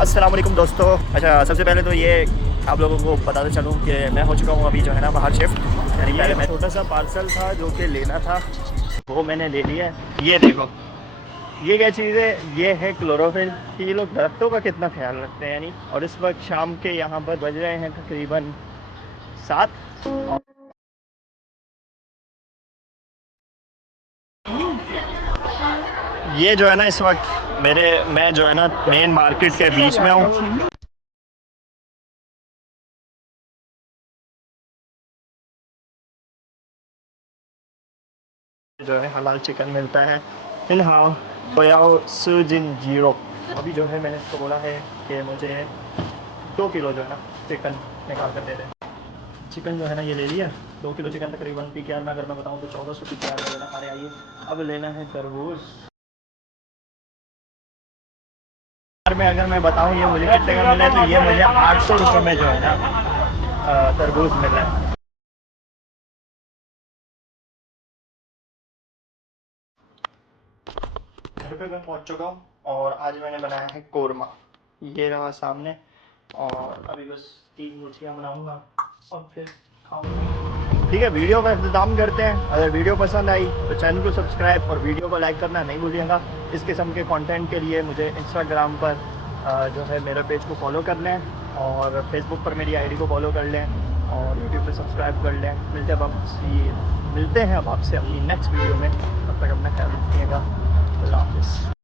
अस्सलाम वालेकुम दोस्तों। अच्छा, सबसे पहले तो ये आप लोगों को बताते चलूँ कि मैं हो चुका हूँ अभी जो है ना बाहर शिफ्ट। यानी पहले मैं छोटा सा पार्सल था जो कि लेना था, वो मैंने ले लिया है। ये देखो, ये क्या चीज़ है? ये है क्लोरोफिल। ये लोग दरख्तों का कितना ख्याल रखते हैं यानी। और इस वक्त शाम के यहाँ पर बज रहे हैं तकरीबन 7। ये जो है ना इस वक्त मैं जो है ना मेन मार्केट के बीच में हूँ। जो है हलाल चिकन मिलता है इन हाउ पोयाओ सुजिन जीरो। अभी जो है मैंने इसको बोला है कि मुझे 2 किलो जो है ना चिकन निकाल कर दे दें। चिकन जो है ना ये ले लिया। 2 किलो चिकन तकरीबन पी के आर में अगर मैं बताऊँ तो 1400 पी के आर में खाने आइए। अब लेना है तरबूज। में अगर मैं बताऊँ ये मुझे कितने का मिला है तो ये मुझे 800 रुपये में जो है ना तरबूज मिला है। घर पे मैं पहुंच चुका हूँ और आज मैंने बनाया है कोरमा। ये रहा सामने। और अभी बस 3 रोटियाँ बनाऊंगा और फिर खाऊंगा। ठीक है, वीडियो का इंतज़ाम करते हैं। अगर वीडियो पसंद आई तो चैनल को सब्सक्राइब और वीडियो को लाइक करना नहीं भूलिएगा। इस किस्म के कंटेंट के लिए मुझे इंस्टाग्राम पर जो है मेरे पेज को फॉलो कर लें और फेसबुक पर मेरी आईडी को फॉलो कर लें और यूट्यूब पे सब्सक्राइब कर लें। मिलते हैं अब आपसे अपनी नेक्स्ट वीडियो में। तब तक अपना ख्याल रखिएगा। अल्लाह हाफ़िज़।